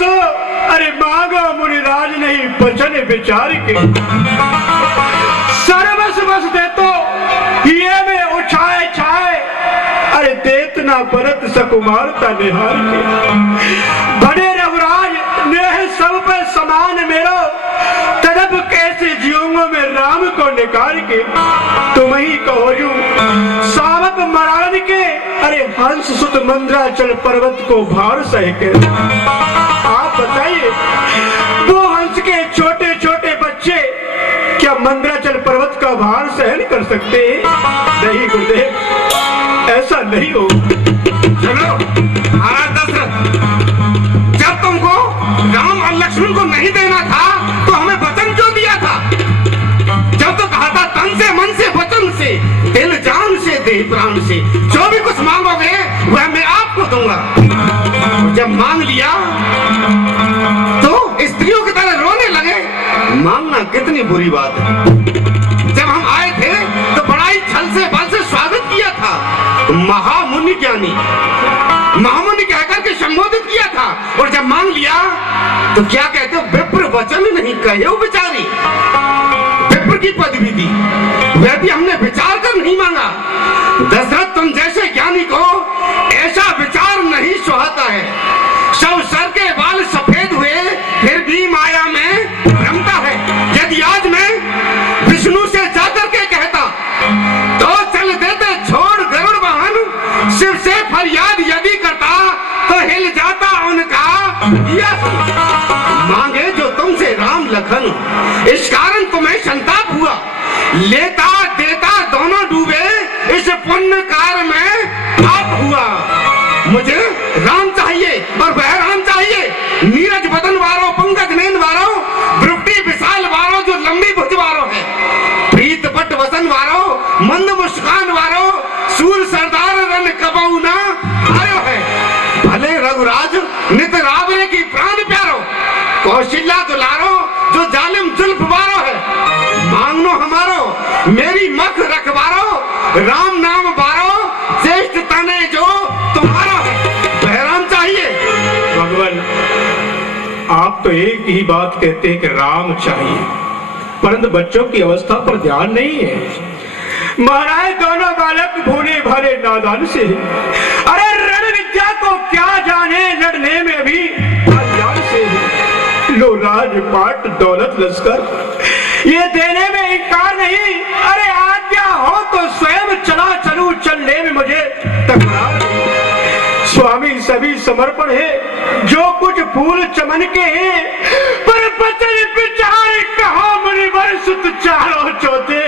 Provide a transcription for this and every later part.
सो अरे मांगो मुनिराज नहीं बचन विचार के, सर्वस बस दे तो ये में उछाए छाए, अरे देतना परत सकुमारता निहार के। बड़े रघुराज नेह सब पे समान मेरो, तड़प कैसे जीऊंगा मैं राम को निकाल के। तुम ही कहो यूं सावक मरान के, अरे हंस सुत मंद्राचल पर्वत को भार सह के। आप बताइए वो हंस के छोटे छोटे बच्चे क्या मंद्राचल पर्वत का भार सहन कर सकते हैं? नहीं गुरुदेव, ऐसा नहीं हो। चलो महाराज दशरथ, जब तुमको राम और लक्ष्मण को नहीं देना था तो हमें वचन क्यों दिया था? जब तो कहा था तन से मन से वचन से दिल जान से देह प्राण से जो भी कुछ मांगोगे वह मैं आपको दूंगा। जब मांग लिया तो स्त्रियों की तरह रोने लगे। मांगना कितनी बुरी बात है। जब हम आए थे तो बड़ा ही छल से बल से स्वागत किया था, महामुनि ज्ञानी महामुनि कहकर के संबोधित किया था। और जब मांग लिया तो क्या कहते हो, विप्र वचन नहीं कहे हो बेचारी। विप्र की पदवी दी, वह भी हमने विचार कर नहीं मांगा। दशरथ तुम जैसे ज्ञानी को ऐसा विचार नहीं सुहाता है। सब सर के बाल सफेद हुए फिर भी माया में रमता है। यदि आज मैं विष्णु से जाकर के कहता तो चल देते छोड़ गरुड़ वाहन, शिव से फरियाद यदि करता तो हिल जाता उनका यश। मांगे जो तुमसे राम लखन, इस कारण तुम्हें संताप हुआ। लेता देता दोनों डूबे इस पुण्य कार्य में पाप हुआ। मुझे राम चाहिए और वह राम चाहिए, नीरज बदन वारो, पंकज नयन वारो, भ्रुकुटी विशाल वारो, जो लंबी भुज वारो है, प्रीत पट वसन वारो, मंद मुस्कान वारो, सूर सरदार रन कबहू ना आयो है। भले रघुराज नित रावरे की प्राण प्यारो, कौशल्या दुलारो, जो जालिम जुल्फ वारो है। मांगनो हमारो मेरी मख रखवारो, राम नाम वारो, ज्येष्ठ तने जो तुम्हारा है, वह राम चाहिए। भगवान, आप तो एक ही बात कहते हैं कि राम चाहिए, परंतु बच्चों की अवस्था पर ध्यान नहीं है। महाराज दोनों बालक भूले भरे नादान से, अरे रण विद्या को क्या जाने, लड़ने में भी अनजान से। लो राजपाट दौलत लश्कर ये देने में इनकार नहीं, अरे आज्ञा हो तो स्वयं चला चलूं, चलने में मुझे तकरार नहीं। स्वामी सभी समर्पण है, जो कुछ फूल चमन के हैं, पर बचन विचार कहो मुनिवर सुत चारों चौथे।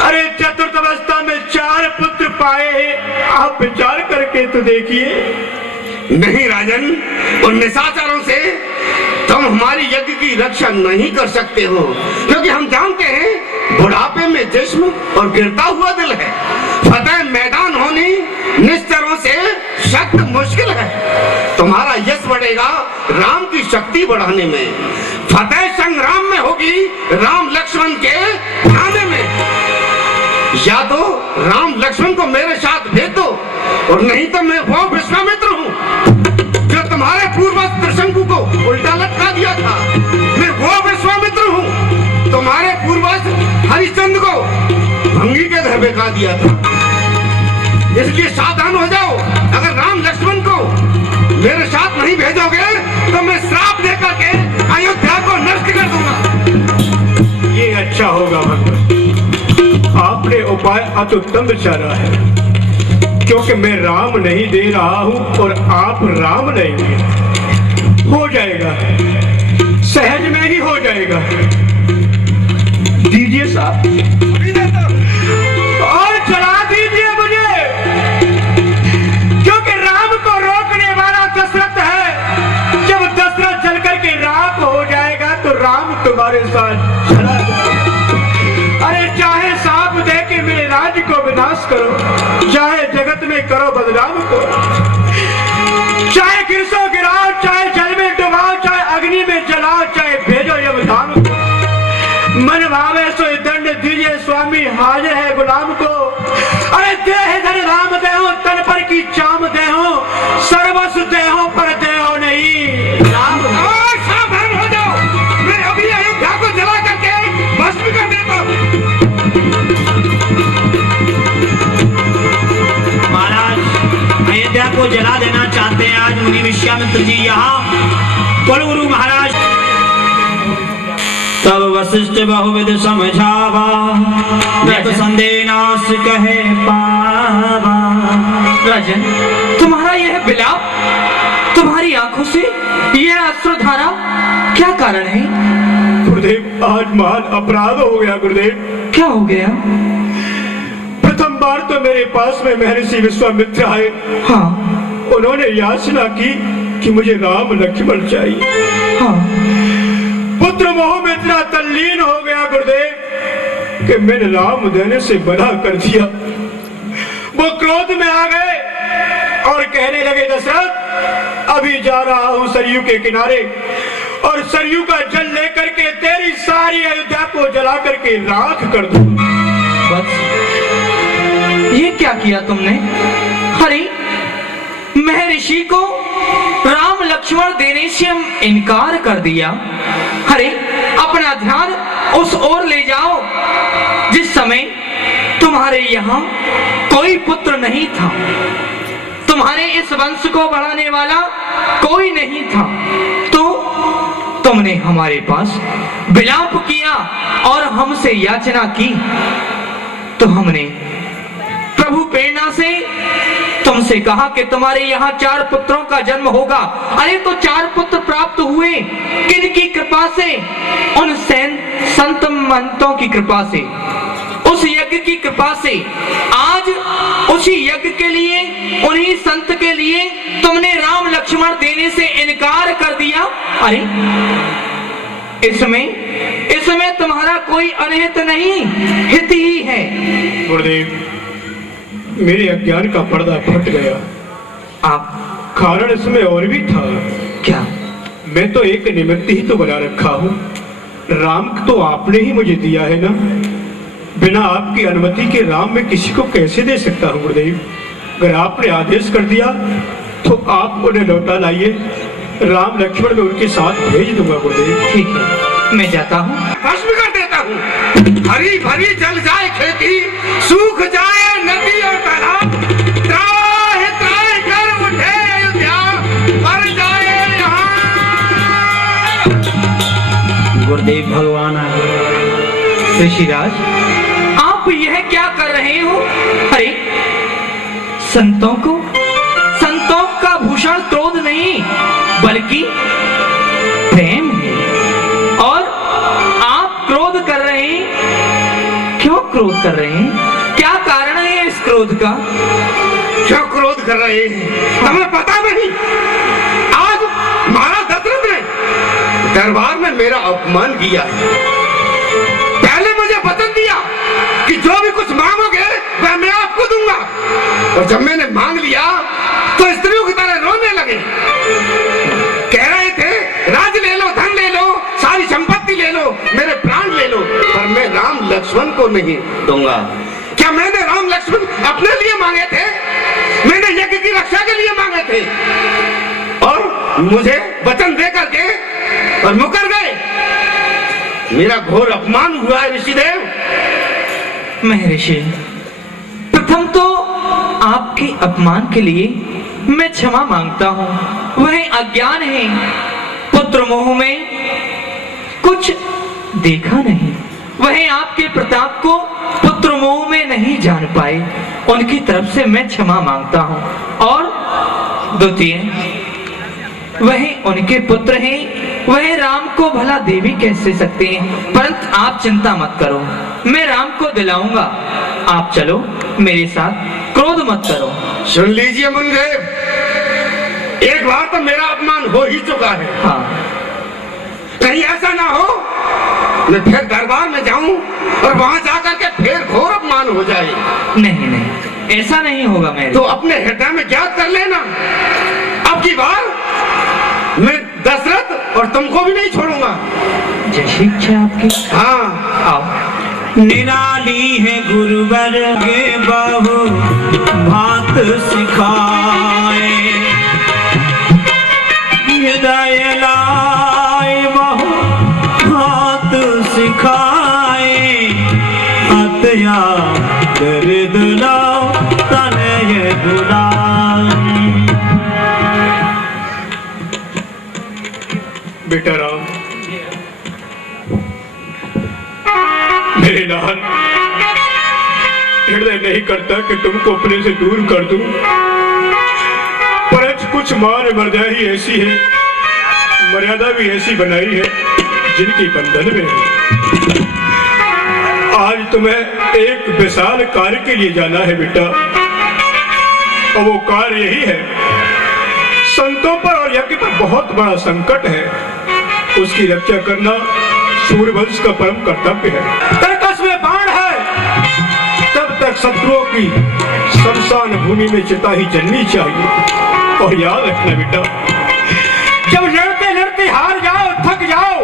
अरे चतुर्थ अवस्था में 4 पुत्र पाए हैं, आप विचार करके तो देखिए। नहीं राजन, उन निशाचरों से तुम हमारी यज्ञ की रक्षा नहीं कर सकते हो, क्योंकि हम जानते हैं बुढ़ापे में जिस्म और गिरता हुआ दिल है। फतेह मैदान होनी निश्चरों से शक्त मुश्किल है। तुम्हारा यश बढ़ेगा राम की शक्ति बढ़ाने में, फतेह संग्राम में होगी राम लक्ष्मण के खाने में। या तो राम लक्ष्मण को मेरे साथ भेज दो, और नहीं तो मैं वो विश्वामित्र हूँ जो तुम्हारे पूर्वज त्रिशंकु को उल्टा लटका दिया था। मैं वो विश्वामित्र हूँ तुम्हारे पूर्वज हरिश्चंद्र को भंगी के घर बेचा दिया था। इसलिए सावधान हो जाओ, अगर राम लक्ष्मण को मेरे साथ नहीं भेजोगे तो मैं श्राप देकर के अयोध्या को नष्ट कर दूंगा। ये अच्छा होगा भगवान, आपने उपाय अत्युत्तम विचारा है, क्योंकि मैं राम नहीं दे रहा हूं और आप राम नहीं दे। हो जाएगा, सहज में ही हो जाएगा। दीजिए साहब, और चला दीजिए मुझे, क्योंकि राम को रोकने वाला दशरथ है। जब दशरथ चल करके राम हो जाएगा तो राम तुम्हारे साथ चला जाएगा। अरे चाहे सांप दे के मेरे राज्य को विनाश करो, चाहे जगत में करो बदनाम को, चाहे गिरसो गिराओ, चाहे जल में डुबाओ, चाहे अग्नि में जलाओ, चाहे भेजो यमधाम को। मन भावे सो दंड दीजिए स्वामी, हाजिर है गुलाम को। अरे देह धन राम देहो, तन पर की चाम देहो, सर्व बस देहो पर देहो नहीं। सावधान हो जाओ, मैं अभी अयोध्या को जला करके भस्म कर देता हूँ। महाराज अयोध्या को जला देना चाहते हैं आज मुनि विश्वामित्र जी यहाँ। कुलगुरु महाराज तब वशिष्ठ बहुविध समझावा, जब संदेह नाश कहे पावा। राजन, तुम्हारा यह विलाप, तुम्हारी आंखों से यह अश्रुधारा, क्या कारण है? गुरुदेव, आज महान अपराध हो गया गुरुदेव। क्या हो गया? प्रथम बार तो मेरे पास में महर्षि विश्वामित्र आए। हाँ उन्होंने याचना की कि मुझे राम लक्ष्मण चाहिए। हाँ। पुत्र मोह में इतना तल्लीन हो गया गुरुदेव कि मैंने राम देने से मना कर दिया। वो क्रोध में आ गए और कहने लगे, दशरथ अभी जा रहा हूं सरयू के किनारे और सरयू का जल लेकर के तेरी सारी अयोध्या को जला करके राख कर दूं। बस ये क्या किया तुमने? अरे महर्षि को राम लक्ष्मण देने से हम इनकार कर दिया। अरे अपना ध्यान उस ओर ले जाओ जिस समय तुम्हारे यहाँ कोई पुत्र नहीं था, तुम्हारे इस वंश को बढ़ाने वाला कोई नहीं था, तो तुमने हमारे पास विलाप किया और हमसे याचना की, तो हमने प्रभु प्रेरणा से तुमसे कहा कि तुम्हारे यहाँ 4 पुत्रों का जन्म होगा। अरे तो 4 पुत्र प्राप्त हुए, किनकी कृपा से? उन संत महंतों की कृपा से, उस यज्ञ की कृपा से। आज उसी यज्ञ के लिए, उन्हीं संत के लिए तुमने राम लक्ष्मण देने से इनकार कर दिया। अरे इसमें तुम्हारा कोई अनहित नहीं, हित ही है। गुरुदेव, मेरे अज्ञान का पर्दा फट गया। आप कारण इसमें और भी था। क्या? मैं तो एक निमित्त ही तो बना रखा हूँ। राम तो आपने ही मुझे दिया है ना। बिना आपकी अनुमति के राम मैं किसी को कैसे दे सकता हूँ गुरुदेव? अगर आपने आदेश कर दिया तो आप उन्हें लौटा लाइए। राम लक्ष्मण मैं उनके साथ भेज दूंगा गुरुदेव। ठीक है, मैं जाता हूँ। भस्म कर देता हूँ। हरी भरी जल जाए खेती, सूख जाए नदी और तालाब, त्राहि त्राहि कर उठे अयोध्या, पर जाए यहाँ। गुरुदेव भगवान आ गए। ऋषिराज, आप यह क्या कर रहे हो? अरे संतों का भूषण क्रोध नहीं बल्कि प्रेम है, और आप क्रोध कर रहे हैं। क्यों क्रोध कर रहे हैं? क्या कारण है इस क्रोध का? क्यों क्रोध कर रहे हैं हमें पता नहीं। आज महाराज दशरथ ने दरबार में मेरा अपमान किया है। पहले मुझे वचन दिया कि जो भी कुछ मांगोगे वह मैं आपको दूंगा, और जब मैंने मांग लिया तो स्त्रियों की तरह रोने लगे। कह रहे थे राज ले लो, धन ले लो, सारी संपत्ति ले लो, मेरे प्राण ले लो, पर मैं राम लक्ष्मण को नहीं दूंगा। क्या मैंने राम लक्ष्मण अपने लिए मांगे थे? मैंने यज्ञ की रक्षा के लिए मांगे थे, और मुझे वचन दे करके और मुकर गए। मेरा घोर अपमान हुआ है ऋषिदेव। महर्षि, प्रथम तो आपके अपमान के लिए मैं क्षमा मांगता हूँ। वह अज्ञान है, पुत्र मोह में कुछ देखा नहीं, वह आपके प्रताप को पुत्र मोह में नहीं जान पाए, उनकी तरफ से मैं क्षमा मांगता हूँ। और द्वितीय, वह उनके पुत्र हैं, वह राम को भला दे भी कैसे सकते हैं? परंतु आप चिंता मत करो, मैं राम को दिलाऊंगा। आप चलो मेरे साथ, क्रोध मत करो। सुन लीजिए मुनिदेव, एक बार तो मेरा अपमान हो ही चुका है। हाँ, कहीं ऐसा ना हो मैं फिर दरबार में जाऊं और वहां जाकर के फिर घोर अपमान हो जाए। नहीं नहीं, ऐसा नहीं होगा मेरे। तो अपने हृदय में ज्ञात कर लेना, अब की बार मैं दशरथ और तुमको भी नहीं छोड़ूंगा। जैसी इच्छा आपकी। हाँ, आओ। निराली है गुरुवर के बहु भात सिखाए, बेटा राम, मेरे लाल, हृदय नहीं करता कि तुमको अपने से दूर कर दूं, परंतु कुछ मान मर्यादा ही ऐसी है, मर्यादा भी ऐसी बनाई है जिनकी बंधन में है। आज तुम्हें एक विशाल कार्य के लिए जाना है बेटा, और वो कार्य यही है, संतों पर और यज्ञ पर बहुत बड़ा संकट है, उसकी रक्षा करना सूर्यवंश का परम कर्तव्य है। कर्कश में बाण है, तब तक शत्रुओं की शमशान भूमि में चिता ही जलनी चाहिए। और याद रखना बेटा, जब लड़ते लड़ते हार जाओ, थक जाओ,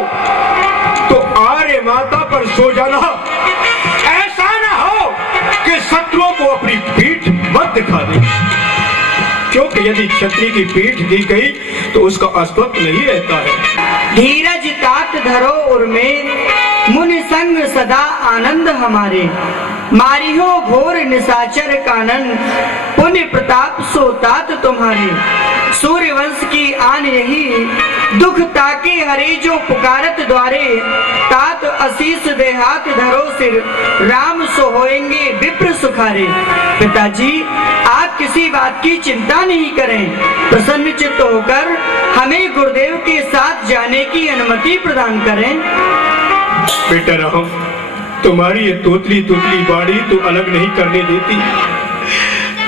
तो आर्य माता पर सो जाना, ऐसा ना हो कि शत्रुओं को अपनी पीठ मत दिखा दे, क्योंकि यदि क्षत्रिय की पीठ दी गई तो उसका अस्तित्व नहीं रहता है। धीरज तात धरो उर्मे, मुनि संग सदा आनंद हमारे, मारियो घोर निशाचर कानन, पुण्य प्रताप सो तात तुम्हारे। सूर्यवंश की आन यही, दुख ताके हरे जो पुकारत द्वारे, तात आशीष दे हाथ धरो सिर, राम सो होएंगे विप्र सुखारे। पिताजी, आप किसी बात की चिंता नहीं करें, प्रसन्न चित्त होकर हमें गुरुदेव के साथ जाने की अनुमति प्रदान करें। बेटा राम, तुम्हारी ये तोतली तोतली बाड़ी तो अलग नहीं करने देती।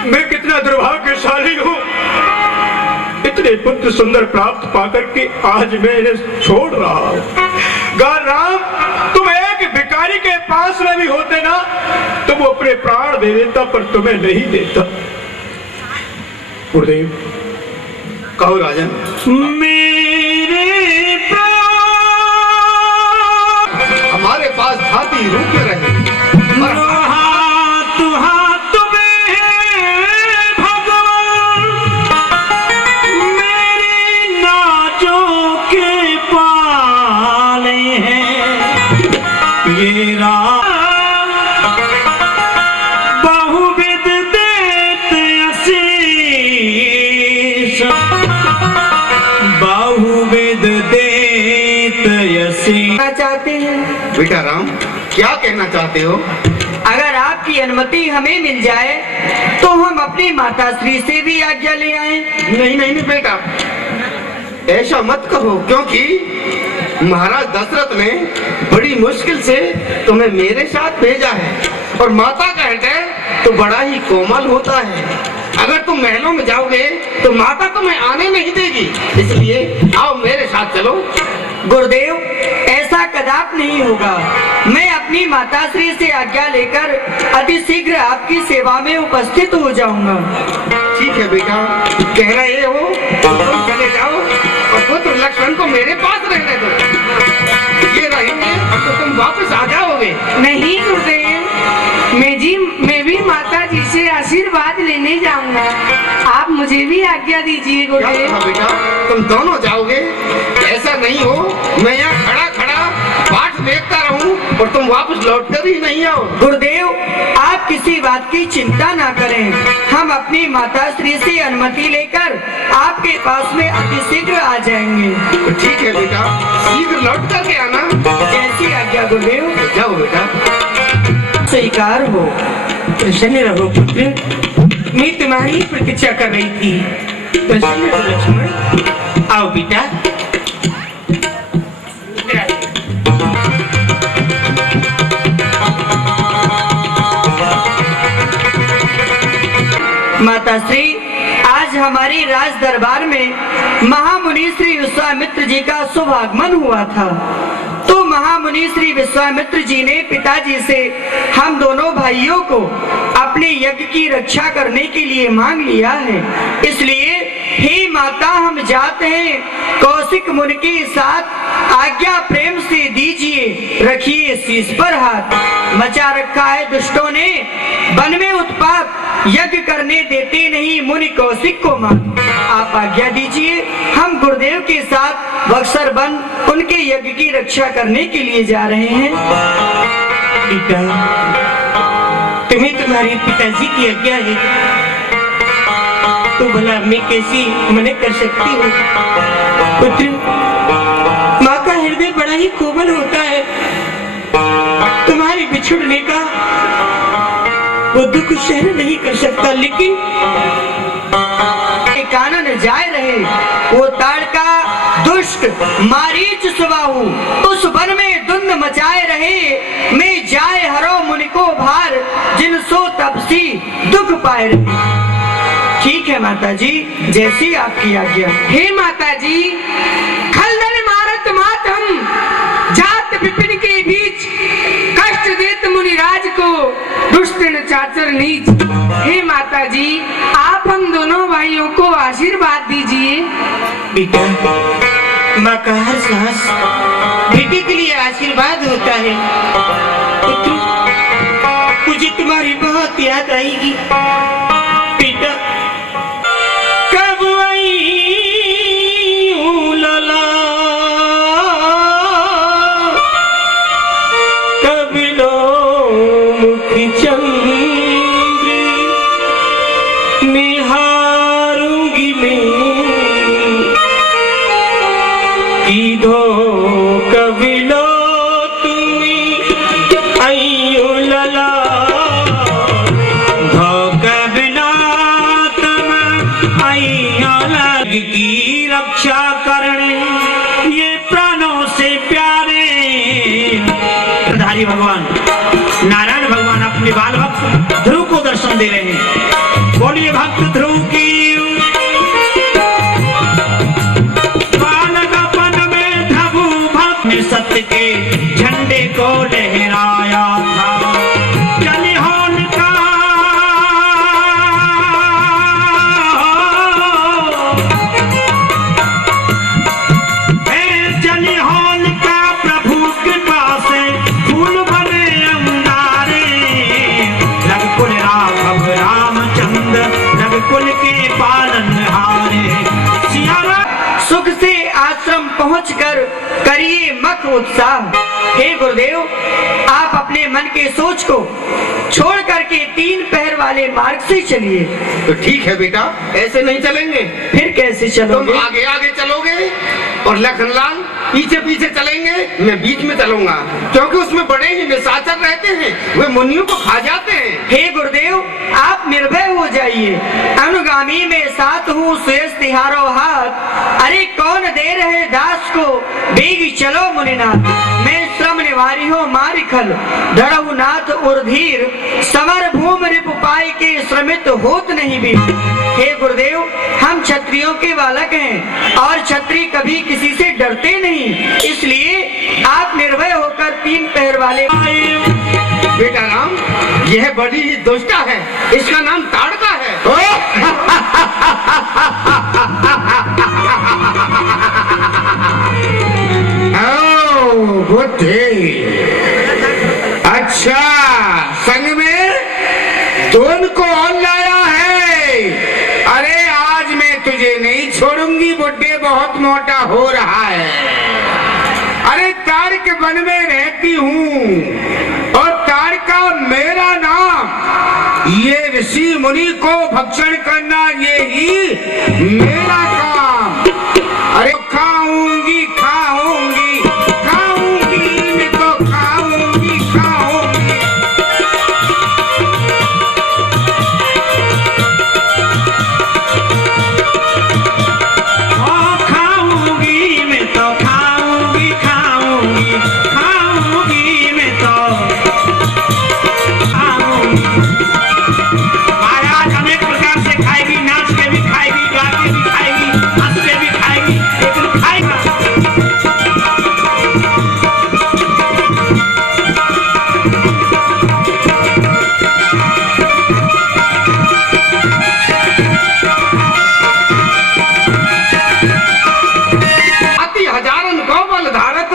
मैं कितना दुर्भाग्यशाली हूँ, इतने पुत्र सुंदर प्राप्त पाकर के आज मैं इन्हें छोड़ रहा हूँ। राम, तुम एक भिखारी के पास में भी होते ना तो वो अपने प्राण दे देता, पर तुम्हें नहीं देता। गुरुदेव, कहो राजन। मेरे प्राण हमारे पास हाथी रूप में रहे, हाथ हाथ में भगवान, मेरे नाजों के पाले हैं ये राम, बहुविध देते आशीष, बहुविध देते आशीष। चाहते हैं बेटा राम, क्या कहना चाहते हो? अगर आपकी अनुमति हमें मिल जाए तो हम अपनी माता श्री से भी आज्ञा ले आए। नहीं नहीं नहीं बेटा, ऐसा मत कहो, क्योंकि महाराज दशरथ ने बड़ी मुश्किल से तुम्हें मेरे साथ भेजा है, और माता का हृदय तो बड़ा ही कोमल होता है। अगर तुम महलों में जाओगे तो माता तुम्हें आने नहीं देगी, इसलिए आओ मेरे साथ चलो। गुरुदेव, ऐसा कदाप नहीं होगा। मैं अपनी माता श्री से आज्ञा लेकर अति शीघ्र आपकी सेवा में उपस्थित हो जाऊंगा। ठीक है बेटा, कह रहे हो तो तुम चले जाओ, और पुत्र लक्ष्मण को मेरे पास रहने दो। ये रहेंगे तो तुम वापस आ जाओगे। नहीं गुरुदेव, मैं भी माता जी से आशीर्वाद लेने जाऊंगा, आप मुझे भी आज्ञा दीजिए क्या गुरुदेव। कहा बेटा, तुम दोनों जाओगे? ऐसा नहीं हो मैं यहाँ खड़ा खड़ा पाठ देखता रहूं और तुम वापस लौट कर ही नहीं आओ। गुरुदेव, आप किसी बात की चिंता ना करें, हम अपनी माता श्री से अनुमति लेकर आपके पास में अति शीघ्र आ जाएंगे। तो ठीक है बेटा, शीघ्र लौट करके आना। जैसी आज्ञा गुरुदेव। जाओ बेटा। स्वीकार हो। प्रसन्न रहो पुत्र, मैं तुम्हारी प्रतीक्षा कर रही थी। प्रसन्न रहो लक्ष्मण, आओ बेटा। माता श्री, आज हमारी राज दरबार में महामुनि श्री विश्वामित्र जी का शुभ आगमन हुआ था, तो महामुनि श्री विश्वामित्र जी ने पिताजी से हम दोनों भाइयों को अपने यज्ञ की रक्षा करने के लिए मांग लिया है। इसलिए हे माता, हम जाते हैं, कौशिक मुनि के साथ आज्ञा प्रेम से दीजिए, रखिए शीश पर हाथ। मचा रखा है दुष्टों ने वन में उत्पात, यज्ञ करने देते नहीं मुनि कौशिक को मात। आप आज्ञा दीजिए, हम गुरुदेव के साथ बक्सर वन उनके यज्ञ की रक्षा करने के लिए जा रहे हैं। बेटा, तुम्हें तुम्हारे पिताजी की आज्ञा है, तो भला मैं कैसी मना कर सकती हूँ? पुत्र, ही कोमल होता है। तुम्हारे बिछुड़ने का वो दुख सहन नहीं कर सकता, लेकिन कानन जाए रहे वो ताड़का दुष्ट मारीच सुबाहु, उस वन में धुंध मचाए रहे। मैं जाए हरो मुनि को भार, जिन सो तपसी दुख पाए रहे। ठीक है माता जी, जैसी आपकी आज्ञा। हे माता जी, खलदल मारत मातम जात विपिन के बीच, कष्ट देत मुनिराज को दुष्ट चाचर नीच। हे माता जी, आप हम दोनों भाइयों को आशीर्वाद दीजिए। बेटा, माँ का हर सांस बेटे के लिए आशीर्वाद होता है। पुत्र, मुझे तुम्हारी बहुत याद आएगी। बेटा, कब आई लला, कब लो मुखी चंद्र, निहारूंगी मैं ईदो कबिलो तुम्हें आइयो लला, धो कबिलो तुम आइयो लग की रक्षा करने, ये प्राणों से प्यारे। धारी भगवान नारायण भगवान अपने बाल भक्त ध्रुव को दर्शन दे रहे हैं। बोलिए भक्त ध्रुव की। सत्य के झंडे को लहराया था, जलिहान का जलिहान का प्रभु कृपा से फूल बने अंगारे। रघुकुल राघव रामचंद्र, रघुकुल के पालनहारे। सुख से आश्रम पहुंचकर करिए मत उत्साह। हे गुरुदेव, आप अपने मन के सोच को छोड़ करके 3 पहर वाले मार्ग से चलिए। तो ठीक है बेटा, ऐसे नहीं चलेंगे। फिर कैसे तुम चलोगे? आगे आगे चलोगे और लखनलाल पीछे पीछे चलेंगे, मैं बीच में चलूंगा, क्योंकि उसमें बड़े ही निशाचर रहते हैं, वे मुनियों को खा जाते हैं। हे गुरुदेव, आप निर्भय हो जाइए। अनुगामी में साथ हूँ, सुयस तिहारो हाथ। अरे कौन दे रहे दास को, बेगी चलो मुनिनाथ। मैं श्रम निवारी हो मारिखल, धड़हु नाथ और धीर, समर भूम रिप पाई के श्रमित होत नहीं भी। हे गुरुदेव, हम क्षत्रियों के बालक हैं और क्षत्रिय कभी किसी से डरते नहीं, इसलिए आप निर्भय होकर 3 पहर वाले। बेटा राम, यह बड़ी ही दुष्टा है, इसका नाम ताड़का है। बुद्धि, अच्छा संग में दोन को और लाया है। अरे आज मैं तुझे नहीं छोड़ूंगी, बुड्ढे बहुत मोटा हो रहा है। अरे ताड़ के वन में रहती हूँ और ताड़ का मेरा नाम, ये ऋषि मुनि को भक्षण करना यही मेरा काम। अरे खाऊंगी खाऊंगी खाऊंगी, मैं तो खाऊंगी खाऊंगी। खाऊंगी मैं तो खाऊंगी खाऊंगी खाऊंगी मैं तो खाऊंगी। महाराज अनेक प्रकार से खाएगी, नाच के भी खाएगी, गा के भी खाएगी, हंस के भी खाएगी, लेकिन खाएगा। अति हजारन को बल धारत,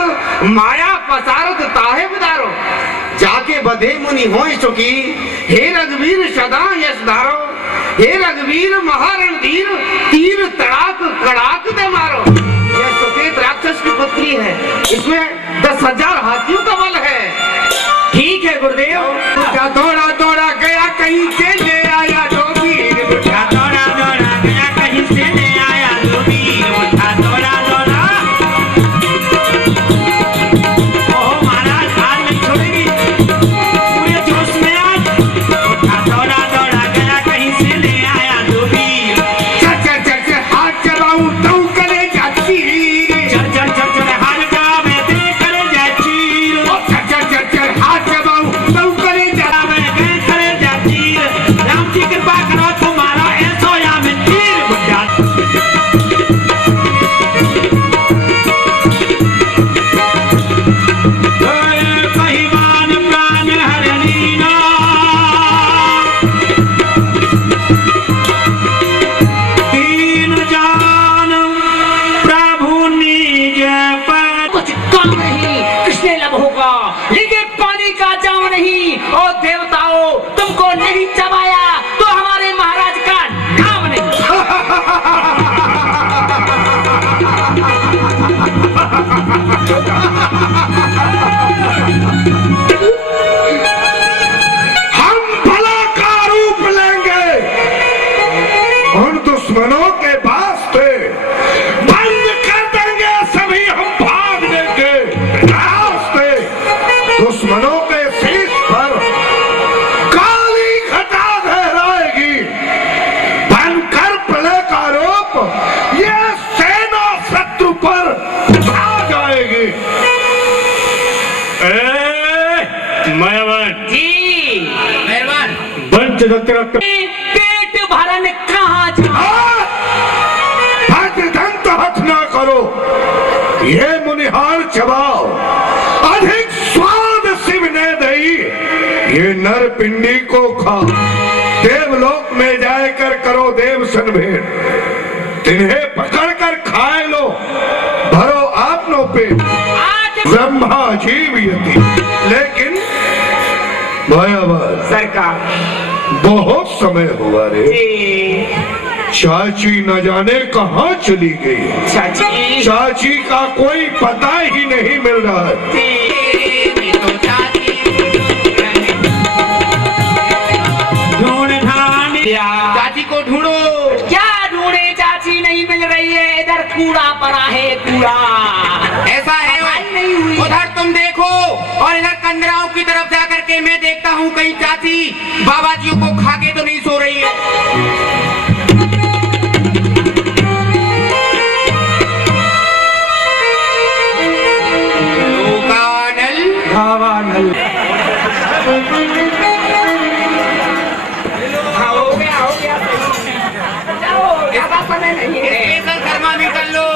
माया पसारत ताहे बिदारो। जाके बधे मुनि होय चुकी, हे रघुवीर सदा यश धारो। हे रघुवीर महारणधीर, तीर तड़ाक कड़ाक दे मारो। यह सुकेत राक्षस की पुत्री है, इसमें 10,000 हाथियों का बल है। ठीक है गुरुदेव। दौड़ा दौड़ा गया कहीं से ले आया डोबीर, उठा दौड़ा दौड़ा गया कहीं से ले आया डोबीर, उठा दौड़ा दौड़ा हम भला का रूप लेंगे, उन दुश्मनों के वास्ते बंद कर देंगे सभी हम भागने के रास्ते। दुश्मनों के शीश पर काली घटा लहराएगी, बनकर प्रलय का रूप ये सेना शत्रु पर आ जाएगी। मायावन जी मेहरबान। पंचतंत्र पेट भरन कहाँ जा भद्रदंत हथ ना करो, ये मुनिहार चबाओ अधिक स्वाद शिव ने दई, ये नर पिंडी को खा। देवलोक में जाकर करो देव सन भेंट, तिन्हें पकड़ कर खाए लो, भरो आपनों पे ब्रह्मा जीव यति। लेकिन भयावान सरकार बहुत समय हुआ रे, चाची न जाने कहाँ चली गई। चाची चाची का कोई पता ही नहीं मिल रहा है। ढूंढ ढांड चाची को ढूंढो। क्या ढूंढे, चाची नहीं मिल रही है, इधर कूड़ा पड़ा है कूड़ा। ऐसा है नहीं हुई। उधर तुम देखो और इधर कंदराओं की तरफ जाकर के मैं देखता हूँ कहीं चाची बाबा जी को खा के तो नहीं सो रही है। लोकानल हो गया जाओ, ज्यादा समय नहीं है। स्पेशल थर्मामीटर लो।